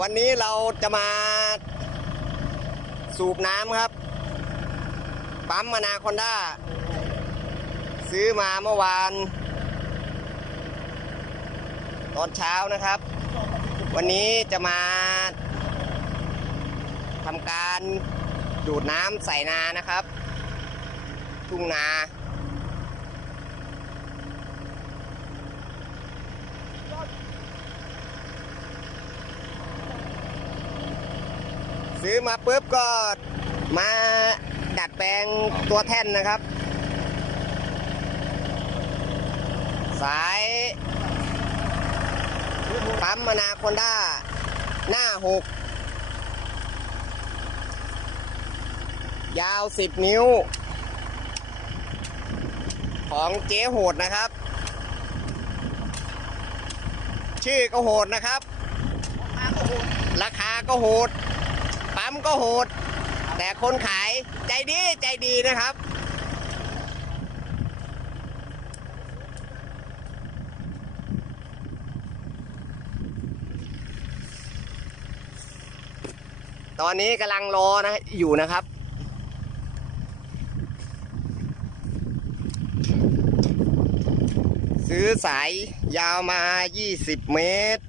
วันนี้เราจะมาสูบน้ำครับ ปั๊มมานาคอนด้า ซื้อมาเมื่อวาน ตอนเช้านะครับ วันนี้จะมาทำการดูดน้ำใส่นานะครับ ทุ่งนา ซื้อมาปุ๊บก็มาดัดแปลงตัวแท่นนะครับ สายปั๊มมานาคอนด้าหน้าหกยาว10นิ้ว ของเจ๊โหดนะครับ ชื่อก็โหดนะครับ ราคาก็โหด ปั๊มก็โหด แต่คนขายใจดีใจดีนะครับ ตอนนี้กำลังรอนะอยู่นะครับซื้อสายยาวมา 20 เมตร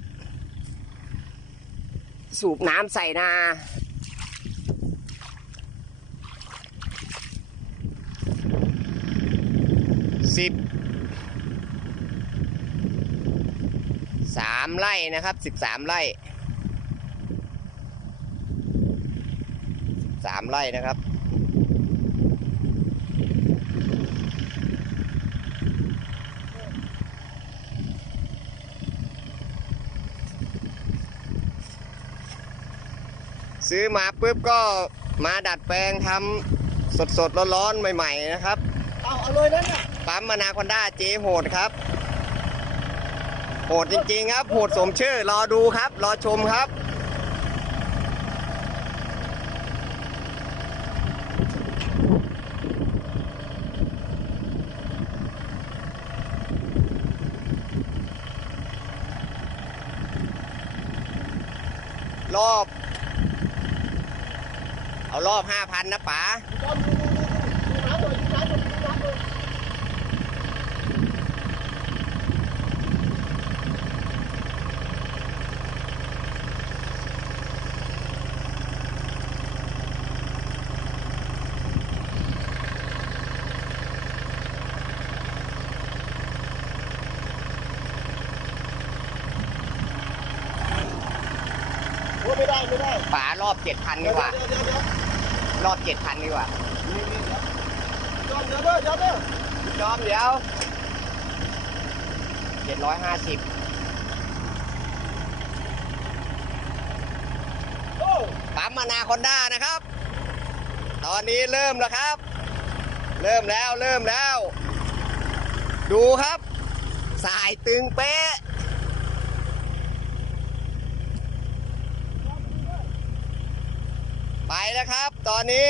สูบน้ำใส่นา สิบสามไร่นะครับสิบสามไร่สามไร่นะครับ ซื้อมาปุ๊บก็มาดัดแปลงทำสดๆร้อนๆใหม่ ๆ นะครับ เอาเอาเลยนั่นน่ะปั๊มมานาคอนด้าเจ๊โหดครับ โหดจริงๆครับ โหดสมชื่อ รอดูครับ รอชมครับ รอบ เอารอบห้าพันนะป๋าจอมดูดูดูดูน้ำหน่อยดูน้ำหน่อยดูน้ำหน่อย โอ้ ไม่ได้ไม่ได้ป๋ารอบเจ็ดพันดีกว่าเดี๋ยวเดี๋ยวเดี๋ยวรอบเจ็ดพันดีกว่านี่นี่เดี๋ยวจอมเดี๋ยวเด้อเดี๋ยวเด้อจอมเดี๋ยวเจ็ดร้อยห้าสิบโอ้ปั๊มมานาคอนด้านะครับ ตอนนี้เริ่มแล้วครับ เริ่มแล้วเริ่มแล้ว ดูครับ สายตึงเป๊ะ ไปแล้วครับ ตอนนี้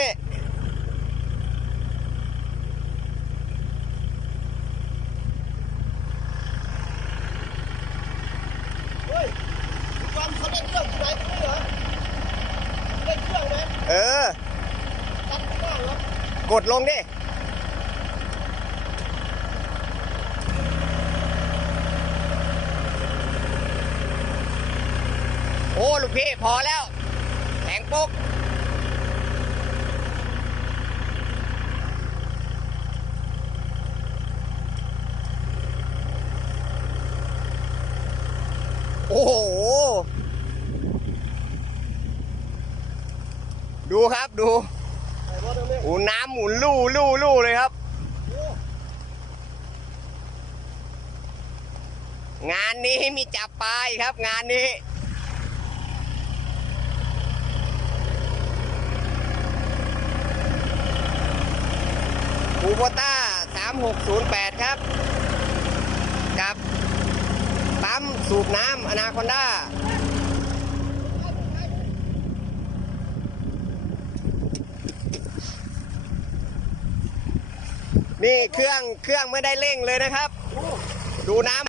เฮ้ยจอมเขาเล่นเครื่องที่ไหนไม่เหรอเล่นเครื่องไหมเออ ตัดข้างล่างเหรอกดลงดิ โอ้ ลูกพี่ พอแล้วแข็งปุ๊ก โอ้โห ดูครับดูไอ้วอเตอร์เมฆโอ้น้ำหมุนลู่ลู่ลู่เลยครับ งานนี้มีจับปลาอีกครับงานนี้คูโบต้า 3608 ครับปั๊ม สูบน้ำอนาคอนด้านี่เครื่องเครื่องไม่ได้เร่งเลยนะครับ ดูน้ำ